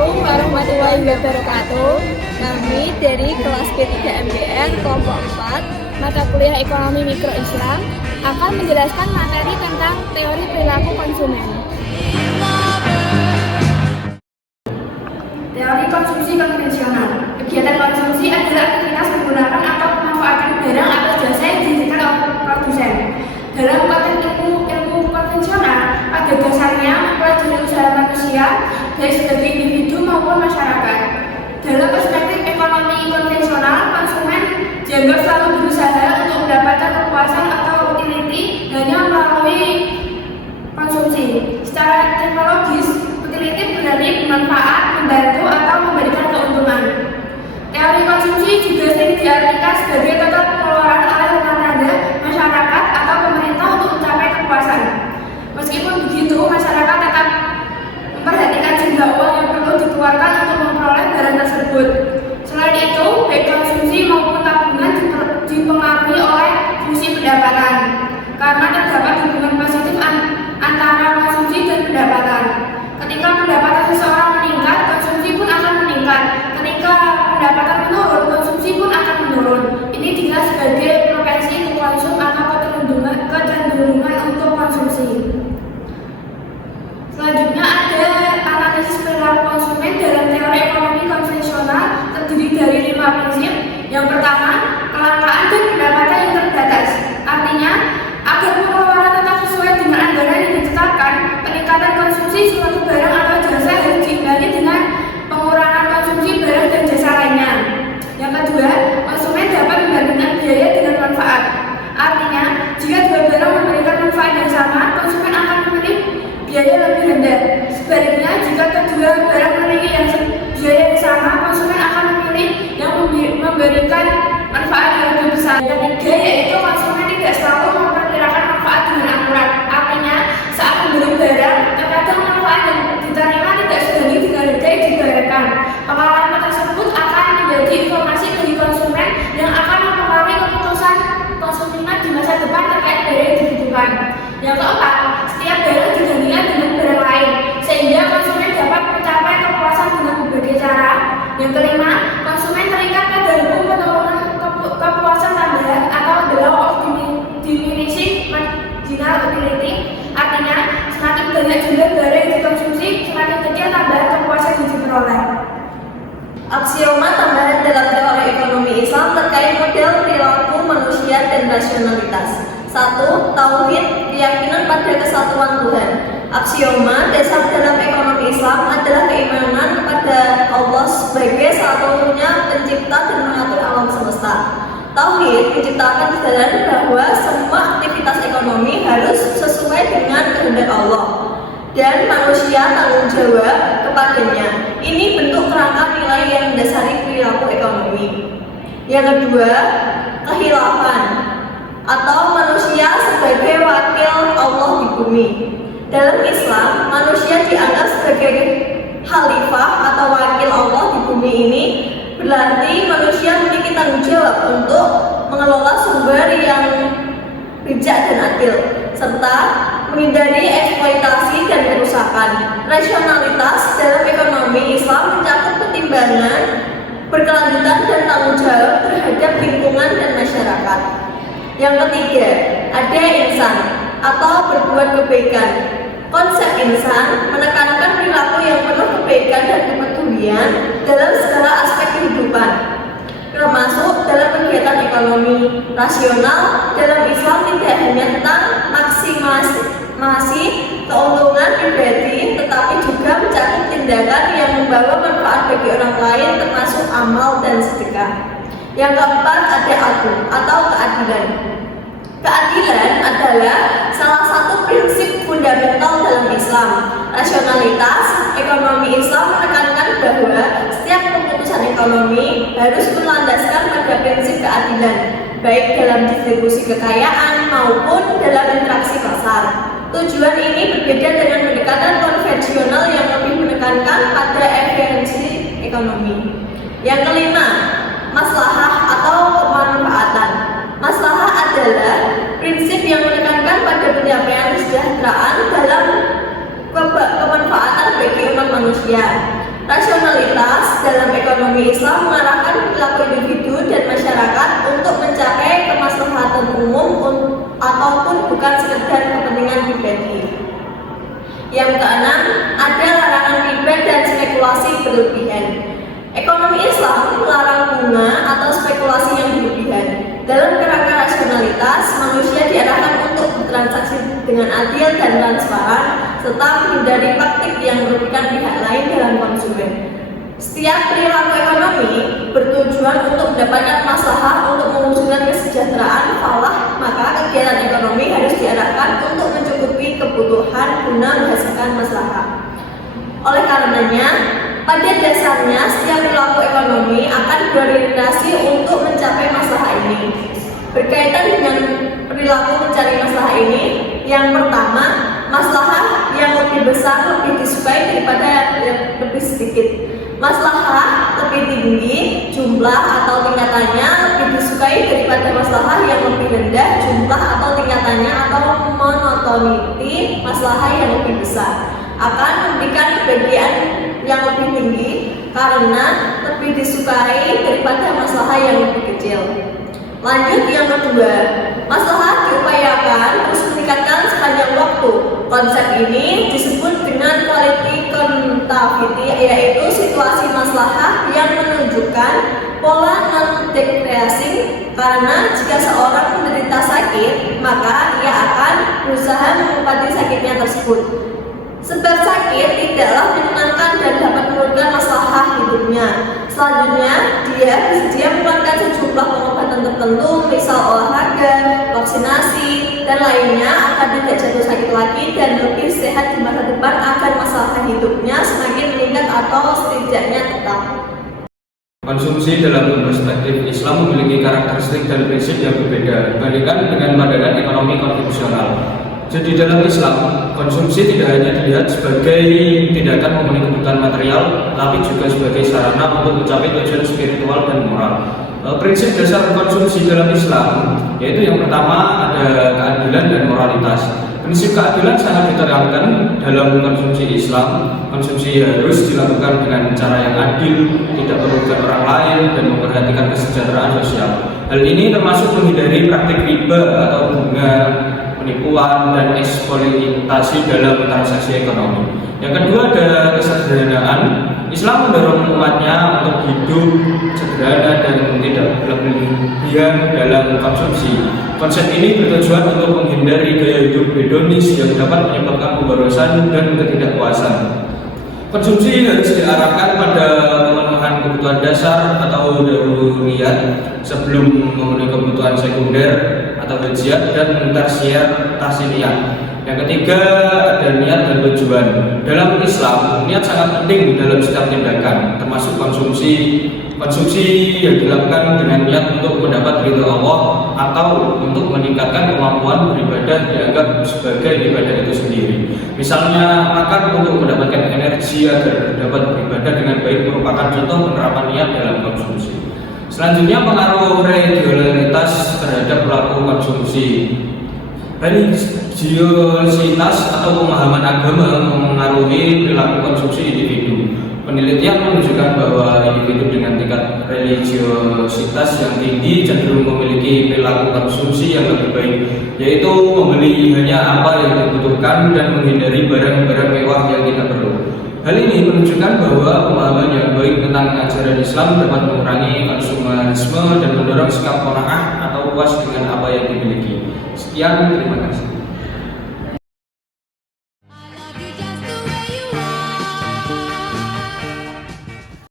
Assalamualaikum warahmatullahi wabarakatuh. Kami dari kelas P3 MBR kelompok 4 mata kuliah Ekonomi Mikro Islam akan menjelaskan materi tentang teori perilaku konsumen. Teori konsumsi konvensional. Kegiatan konsumsi adalah aktivitas menggunakan atau memanfaatkan barang atau jasa yang dihasilkan oleh produsen. Dalam konteks ilmu konvensional, pada dasarnya mempelajari usaha manusia, baik sebagai individu maupun masyarakat. Dalam perspektif ekonomi konvensional, konsumen dianggap selalu berusaha untuk mendapatkan kepuasan atau utility hanya melalui konsumsi. Secara teknologis, utility berarti bermanfaat, membantu, atau memberikan keuntungan. Teori konsumsi juga sering diartikan sebagai total pengeluaran oleh rumah tangga, masyarakat, atau pemerintah untuk mencapai kepuasan. Meskipun begitu, masyarakat tetap memperhatikan jumlah uang yang perlu dikeluarkan untuk memperoleh barang tersebut. Selain itu, baik konsumsi maupun tabungan dipengaruhi oleh fungsi pendapatan, karena terdapat hubungan positif antara konsumsi dan pendapatan. Ketika pendapatan seseorang meningkat, konsumsi pun akan meningkat. Ketika pendapatan menurun, konsumsi pun akan menurun. Ini dikenal sebagai propensi untuk konsum atau kecenderungan untuk konsumsi. Selanjutnya ada analisis perilaku konsumen dalam teori ekonomi konvensional, terdiri dari 5 prinsip. Yang pertama, kelangkaan dan pendapatan yang terbatas. Artinya, agar pengeluaran tetap sesuai dengan anggaran yang ditetapkan, peningkatan konsumsi suatu barang atau jasa harus diimbangi dengan pengurangan konsumsi barang dan jasa lainnya. Yang kedua, konsumen dapat membandingkan biaya dengan manfaat. Artinya, jika dua barang memberikan manfaat yang sama, konsumen akan memilih biaya lebih rendah. Sebaliknya, jika kedua barang memiliki biaya yang sama, konsumen akan memilih yang memberikan manfaat yang lebih besar. Yang ketiga, yaitu konsumen tidak selalu memperkirakan manfaat dengan akurat. Artinya, saat membeli barang, terkadang manfaat yang diterima tidak sebanding dengan harga yang dibayarkan. Pengalaman tersebut akan menjadi informasi bagi konsumen yang akan mempengaruhi keputusan konsumennya di masa depan terkait barang yang dibutuhkan. Yang keempat, setiap barang digantikan dengan barang lain, sehingga konsumen dapat mencapai kepuasan dengan berbagai cara. Yang kelima, konsumen terikat pada hukum penurunan kepuasan tambahan atau the law of diminishing marginal utility. Artinya, semakin banyak jumlah barang yang dikonsumsi, semakin kecil tambahan kepuasan yang diperoleh. Aksioma tambahan dalam teori ekonomi Islam terkait model perilaku manusia dan rasionalitas. 1. Tauhid, keyakinan pada kesatuan Tuhan. Aksioma dasar dalam ekonomi Islam adalah keimanan kepada Allah sebagai satu-satunya pencipta dan mengatur alam semesta. Tauhid menciptakan kesadaran bahwa semua aktivitas ekonomi harus sesuai dengan kehendak Allah dan manusia tanggung jawab kepadanya. Ini bentuk kerangka nilai yang mendasari perilaku ekonomi. Yang kedua, kehilafan atau manusia sebagai wakil Allah di bumi. Dalam Islam, manusia dianggap sebagai khalifah atau wakil Allah di bumi ini, berarti manusia memiliki tanggung jawab untuk mengelola sumber yang bijak dan adil, serta menghindari eksploitasi dan kerusakan. Rasionalitas dalam ekonomi Islam mencakup pertimbangan, berkelanjutan dan tanggung jawab terhadap lingkungan dan masyarakat. Yang ketiga, ada insan atau berbuat kebaikan. Konsep insan menekankan perilaku yang penuh kebaikan dan kepedulian dalam segala aspek kehidupan, termasuk dalam kegiatan ekonomi. Rasional dalam Islam tidak hanya tentang maksimasi keuntungan pribadi, tetapi juga mencakup tindakan yang membawa manfaat bagi orang lain, termasuk amal dan sedekah. Yang keempat, ada adil atau keadilan. Keadilan adalah salah satu prinsip fundamental dalam Islam. Rasionalitas ekonomi Islam menekankan bahwa setiap keputusan ekonomi harus berlandaskan pada prinsip keadilan, baik dalam distribusi kekayaan maupun dalam interaksi pasar. Tujuan ini berbeda dengan pendekatan konvensional yang lebih menekankan pada efisiensi ekonomi. Yang kelima, maslahah atau kemanfaatan. Maslahah adalah prinsip yang menekankan pada pencapaian kesejahteraan dalam kemanfaatan bagi umat manusia. Rasionalitas dalam ekonomi Islam mengarahkan perilaku individu dan masyarakat untuk mencapai kemaslahatan umum ataupun bukan sekedar kepentingan pribadi. Yang keenam, ada larangan riba dan spekulasi berlebihan. Ekonomi Islam melarang bunga atau spekulasi yang berlebihan. Dalam kerangka rasionalitas, manusia diarahkan untuk bertransaksi dengan adil dan transparan, serta menghindari praktik yang merugikan pihak lain dalam konsumen. Setiap perilaku ekonomi bertujuan untuk mendapatkan maslahah untuk mewujudkan kesejahteraan falah, maka kegiatan ekonomi harus diarahkan untuk mencukupi kebutuhan guna menghasilkan maslahah. Oleh karenanya, pada dasarnya setiap perilaku ekonomi akan berorientasi untuk mencapai maslahah ini. Berkaitan dengan perilaku mencari maslahah ini, yang pertama, maslahah yang lebih besar lebih disukai daripada yang lebih sedikit. Maslahah lebih tinggi jumlah atau tingkatannya lebih disukai daripada maslahah yang lebih rendah jumlah atau tingkatannya, atau monotoniti maslahah yang lebih besar akan memberikan kebahagiaan yang lebih tinggi karena lebih disukai daripada maslahah yang lebih kecil. Lanjut yang kedua, maslahah diupayakan terus meningkatkan sepanjang waktu. Konsep ini disebut dengan quality continuity, yaitu situasi maslahah yang menunjukkan pola non-decreasing, karena jika seorang menderita sakit, maka ia akan berusaha mengobati sakitnya tersebut. Sebab sakit tidaklah menyenangkan dan dapat menurunkan maslahah hidupnya. Selanjutnya, dia bersedia mengeluarkan sejumlah pengobatan tertentu, misal olahraga, vaksinasi, dan lainnya agar tidak jatuh sakit lagi dan lebih sehat di masa depan agar masalah hidupnya semakin meningkat atau setidaknya tetap. Konsumsi dalam perspektif Islam memiliki karakteristik dan prinsip yang berbeda dibandingkan dengan pandangan ekonomi konvensional. Jadi dalam Islam, konsumsi tidak hanya dilihat sebagai tindakan memenuhi kebutuhan material, tapi juga sebagai sarana untuk mencapai tujuan spiritual dan moral. Prinsip dasar konsumsi dalam Islam yaitu yang pertama ada keadilan dan moralitas. Prinsip keadilan sangat diterapkan dalam konsumsi Islam. Konsumsi harus dilakukan dengan cara yang adil, tidak merugikan orang lain, dan memperhatikan kesejahteraan sosial. Hal ini termasuk menghindari praktik riba atau bunga, penipuan, dan eksploitasi dalam transaksi ekonomi. Yang kedua ada kesederhanaan. Islam mendorong umatnya untuk hidup sederhana dan tidak berlebihan dalam konsumsi. Konsep ini bertujuan untuk menghindari gaya hidup hedonis yang dapat menyebabkan pemborosan dan ketidakpuasan. Konsumsi harus diarahkan pada pemenuhan kebutuhan dasar atau daruriyat sebelum memenuhi kebutuhan sekunder atau hajiat dan tersier tahsiliyah. Yang ketiga ada niat dan tujuan. Dalam Islam, niat sangat penting dalam setiap tindakan, termasuk konsumsi yang dilakukan dengan niat untuk mendapat ridha Allah atau untuk meningkatkan kemampuan beribadah dianggap sebagai ibadah itu sendiri. Misalnya makan untuk mendapatkan energi agar dapat beribadah dengan baik merupakan contoh penerapan niat dalam konsumsi. Selanjutnya pengaruh religiositas terhadap pelaku konsumsi. Religiositas atau pemahaman agama memengaruhi perilaku konsumsi individu. Penelitian menunjukkan bahwa individu dengan tingkat religiositas yang tinggi cenderung memiliki perilaku konsumsi yang lebih baik, yaitu membeli hanya apa yang dibutuhkan dan menghindari barang-barang mewah yang tidak perlu. Hal ini menunjukkan bahwa pemahaman yang baik tentang ajaran Islam dapat mengurangi konsumerisme dan mendorong sikap qanaah atau puas dengan apa yang dimiliki. Sekian, terima kasih.